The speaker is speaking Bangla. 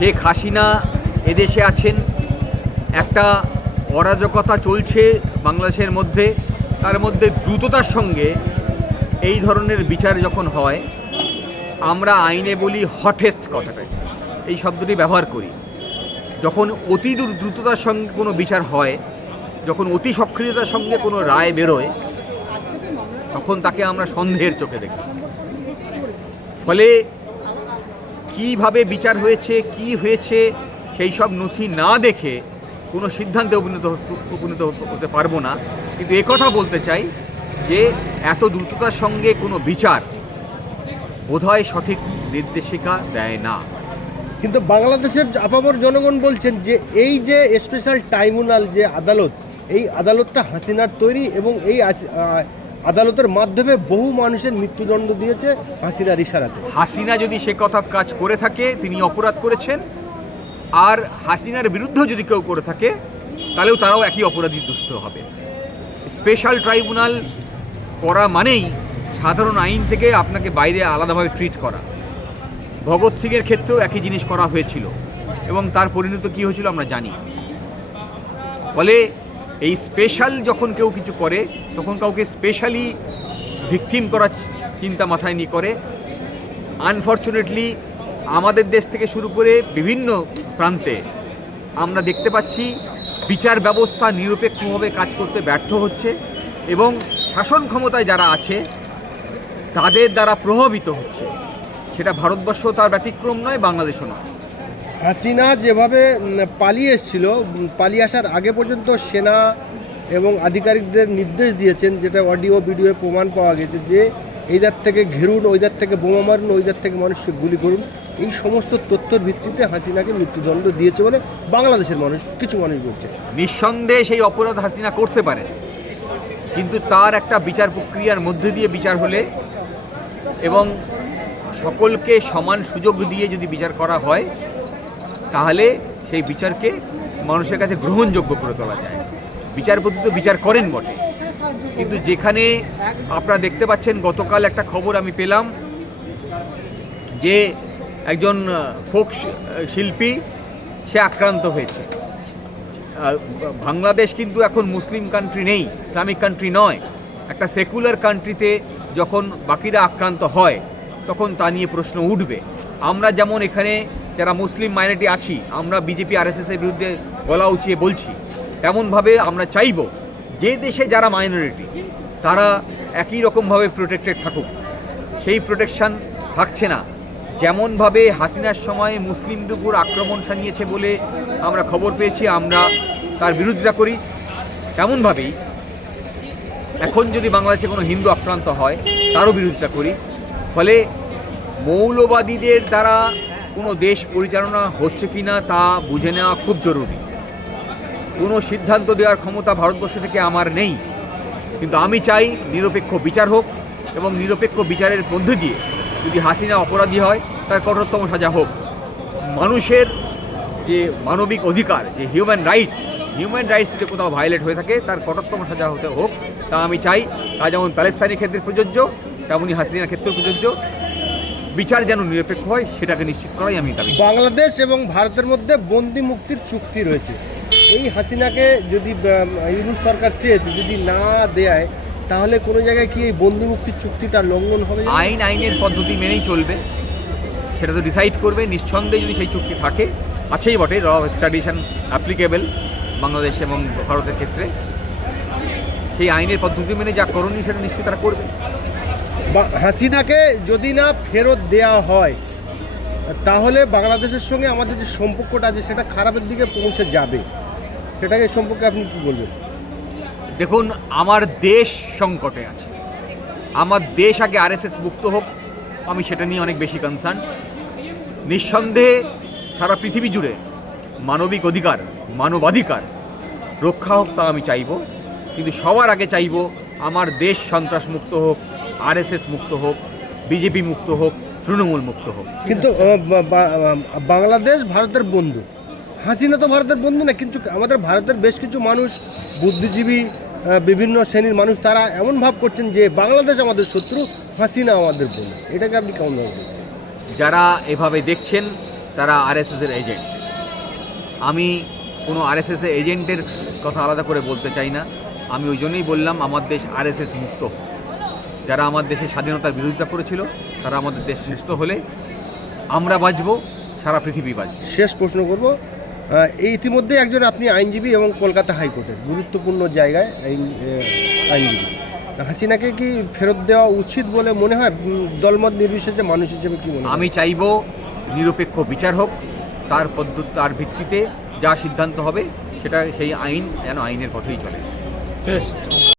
শেখ হাসিনা এদেশে আছেন। একটা অরাজকতা চলছে বাংলাদেশের মধ্যে। তার মধ্যে দ্রুততার সঙ্গে এই ধরনের বিচার যখন হয়, আমরা আইনে বলি হটেস্ট কথাটা এই শব্দটি ব্যবহার করি। যখন অতি দ্রু- দ্রুততার সঙ্গে কোনো বিচার হয়, যখন অতি সক্রিয়তার সঙ্গে কোনো রায় বেরোয়, তখন তাকে আমরা সন্দেহের চোখে দেখি। ফলে কীভাবে বিচার হয়েছে, কি হয়েছে, সেই সব নথি না দেখে কোনো সিদ্ধান্তে উপনীত উপনীত হতে- পারব না। কিন্তু একথা বলতে চাই যে এত দ্রুততার সঙ্গে কোনো বিচার বোধহয় সঠিক নির্দেশিকা দেয় না। কিন্তু বাংলাদেশের আপামর জনগণ বলছেন যে এই যে স্পেশাল ট্রাইব্যুনাল যে আদালত, এই আদালতটা হাসিনার তৈরি এবং এই আদালতের মাধ্যমে বহু মানুষের মৃত্যুদণ্ড দিয়েছে হাসিনার ইশারাতে। হাসিনা যদি সে কথা কাজ করে থাকে, তিনি অপরাধ করেছেন। আর হাসিনার বিরুদ্ধেও যদি কেউ করে থাকে, তাহলেও তারাও একই অপরাধী দুষ্ট হবে। স্পেশাল ট্রাইব্যুনাল করা মানেই সাধারণ আইন থেকে আপনাকে বাইরে আলাদাভাবে ট্রিট করা। ভগৎ সিংয়ের ক্ষেত্রেও একই জিনিস করা হয়েছিল এবং তার পরিণত কী হয়েছিল আমরা জানি। ফলে এই স্পেশাল যখন কেউ কিছু করে, তখন কাউকে স্পেশালি ভিকটিম করার চিন্তা মাথায় নিয়ে করে। আনফর্চুনেটলি আমাদের দেশ থেকে শুরু করে বিভিন্ন প্রান্তে আমরা দেখতে পাচ্ছি বিচার ব্যবস্থা নিরপেক্ষভাবে কাজ করতে ব্যর্থ হচ্ছে এবং শাসন ক্ষমতায় যারা আছে, তাদের দ্বারা প্রভাবিত হচ্ছে। সেটা ভারতবর্ষ তার ব্যতিক্রম নয়, বাংলাদেশও নয়। হাসিনা যেভাবে পালিয়ে এসেছিল পালিয়ে আসার আগে পর্যন্ত সেনা এবং আধিকারিকদের নির্দেশ দিয়েছেন, যেটা অডিও ভিডিও প্রমাণ পাওয়া গেছে যে এইদার থেকে ঘেরুন, ওইদার থেকে বোমা মারুন, ওইদার থেকে মানুষকে গুলি করুন, এই সমস্ত তথ্যের ভিত্তিতে হাসিনাকে মৃত্যুদণ্ড দিয়েছে বলে বাংলাদেশের মানুষ, কিছু মানুষ বলছে। নিঃসন্দেহে সেই অপরাধ হাসিনা করতে পারে, কিন্তু তার একটা বিচার প্রক্রিয়ার মধ্যে দিয়ে বিচার হলে এবং সকলকে সমান সুযোগ দিয়ে যদি বিচার করা হয় তাহলে সেই বিচারকে মানুষের কাছে গ্রহণযোগ্য করে তোলা যায়। বিচারপতি তো বিচার করেন বটে। কিন্তু যেখানে আপনারা দেখতে পাচ্ছেন, গতকাল একটা খবর আমি পেলাম যে একজন ফোক শিল্পী, সে আক্রান্ত হয়েছে। বাংলাদেশ কিন্তু এখন মুসলিম কান্ট্রি নেই, ইসলামিক কান্ট্রি নয়। একটা সেকুলার কান্ট্রিতে যখন বাকিরা আক্রান্ত হয়, তখন তা নিয়ে প্রশ্ন উঠবে। আমরা যেমন এখানে যারা মুসলিম মাইনরিটি আছি, আমরা বিজেপি আর আরএসএসের বিরুদ্ধে গলা উঁচিয়ে বলছি, তেমনভাবে আমরা চাইব যে দেশে যারা মাইনরিটি, তারা একই রকমভাবে প্রোটেক্টেড থাকুক। সেই প্রোটেকশন থাকছে না। যেমনভাবে হাসিনার সময় মুসলিমদের উপর আক্রমণ সানিয়েছে বলে আমরা খবর পেয়েছি, আমরা তার বিরোধিতা করি। তেমনভাবেই এখন যদি বাংলাদেশে কোনো হিন্দু আক্রান্ত হয়, তারও বিরোধিতা করি। ফলে মৌলবাদীদের দ্বারা কোনো দেশ পরিচালনা হচ্ছে কি না তা বুঝে নেওয়া খুব জরুরি। কোনো সিদ্ধান্ত দেওয়ার ক্ষমতা ভারতবর্ষ থেকে আমার নেই। কিন্তু আমি চাই নিরপেক্ষ বিচার হোক এবং নিরপেক্ষ বিচারের মধ্যে দিয়ে যদি হাসিনা অপরাধী হয়, তার কঠোরতম সাজা হোক। মানুষের যে মানবিক অধিকার, যে হিউম্যান রাইটস হিউম্যান রাইটস যদি কোথাও ভায়োলেট হয়ে থাকে, তার কঠোরতম সাজা হতে হোক। তা আমি চাই, তা যেমন প্যালেস্তানি ক্ষেত্রে প্রযোজ্য তেমনই হাসিনার ক্ষেত্রেও প্রযোজ্য। বিচার যেন নিরপেক্ষ হয় সেটাকে নিশ্চিত করাই আমি দাবি বাংলাদেশ এবং ভারতের মধ্যে বন্দি মুক্তির চুক্তি রয়েছে। এই হাসিনাকে যদি ইউনুস সরকার চেয়েছে যদি না দেয় তাহলে কোনো জায়গায় কি এই বন্দি মুক্তির চুক্তিটা লঙ্ঘন হবে আইন আইনের পদ্ধতি মেনেই চলবে। সেটা তো ডিসাইড করবে নিঃসন্দেহে যদি সেই চুক্তি থাকে আছেই বটে র অফ এক্সট্রাডিশন অ্যাপ্লিকেবল বাংলাদেশ এবং ভারতের ক্ষেত্রে। সেই আইনের পদ্ধতি মেনে যা করণীয় সেটা নিশ্চয়ই তারা করবে। হাসিনাকে যদি না ফেরত দেয়া হয়, তাহলে বাংলাদেশের সঙ্গে আমাদের যে সম্পর্কটা আছে, সেটা খারাপের দিকে পৌঁছে যাবে। সেটাকে সম্পর্কে আপনি কি বলবেন? দেখুন, আমার দেশ সংকটে আছে। আমার দেশ আগে আরএসএস মুক্ত হোক, আমি সেটা নিয়ে অনেক বেশি কনসার্ন নিঃসন্দেহে সারা পৃথিবী জুড়ে মানবিক অধিকার, মানবাধিকার রক্ষা হোক তা আমি চাইব। কিন্তু সবার আগে চাইব, আমার দেশ সন্ত্রাস মুক্ত হোক আরএসএস মুক্ত হোক বিজেপি মুক্ত হোক তৃণমূল মুক্ত হোক। কিন্তু বাংলাদেশ ভারতের বন্ধু। হাসিনা তো ভারতের বন্ধু না কিন্তু আমাদের ভারতের বেশ কিছু মানুষ বুদ্ধিজীবী বিভিন্ন শ্রেণির মানুষ তারা এমন ভাব করছেন যে বাংলাদেশ আমাদের শত্রু হাসিনা আমাদের বন্ধু। এটাকে আপনি কেমন ভাবে দেখছেন? যারা এভাবে দেখছেন তারা আরএসএসের এজেন্ট আমি কোনো আরএসএসের এজেন্টের কথা আলাদা করে বলতে চাই না। আমি ওই জন্যই বললাম আমার দেশ আরএসএস মুক্ত যারা আমার দেশের স্বাধীনতার বিরোধিতা করেছিল তারা আমাদের দেশ সুস্থ হলে আমরা বাঁচব সারা পৃথিবী বাঁচবে। শেষ প্রশ্ন করব এই ইতিমধ্যে একজন আপনি আইনজীবী এবং কলকাতা হাইকোর্টের গুরুত্বপূর্ণ জায়গায় আইন আইনজীবী। হাসিনাকে কি ফেরত দেওয়া উচিত বলে মনে হয়? দলমত নির্বিশেষে মানুষ হিসেবে কি মনে আমি চাইব নিরপেক্ষ বিচার হোক তার পদ্ধতি তার ভিত্তিতে যা সিদ্ধান্ত হবে সেটা সেই আইন যেন আইনের পথেই চলে। বেশ